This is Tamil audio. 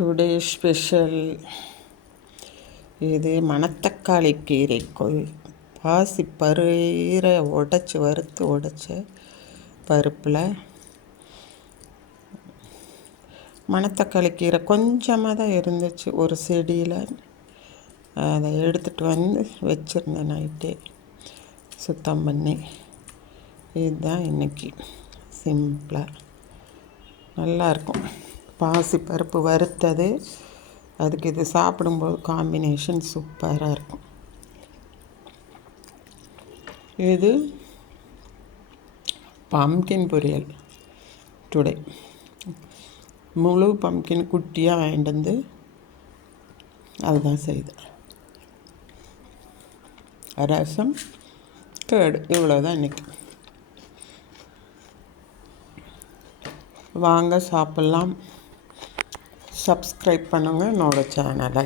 டுடே ஸ்பெஷல் இது மணத்தக்காளி கீரை பாசி பயிரை வறுத்து உடைச்ச பருப்பில் மணத்தக்காளி கீரை கொஞ்சமாக தான் இருந்துச்சு ஒரு செடியில். அதை எடுத்துகிட்டு வந்து வச்சுருந்தேன் நைட்டே சுத்தம் பண்ணி. இதுதான் இன்றைக்கி சிம்பிளாக நல்லாயிருக்கும். பாசி பருப்பு வறுத்தது, அதுக்கு இது சாப்பிடும்போது காம்பினேஷன் சூப்பராக இருக்கும். இது பம்கின் பொரியல் டுடே. முழு பம்கின் குட்டியாக வாங்கிட்டு வந்து அதுதான் செய்யுது. ரசம் கேடு, இவ்வளோதான் இன்றைக்கி. வாங்க சாப்பிட்லாம். சப்ஸ்கிரைப் பண்ணுங்கள் என்னோடய சேனலை.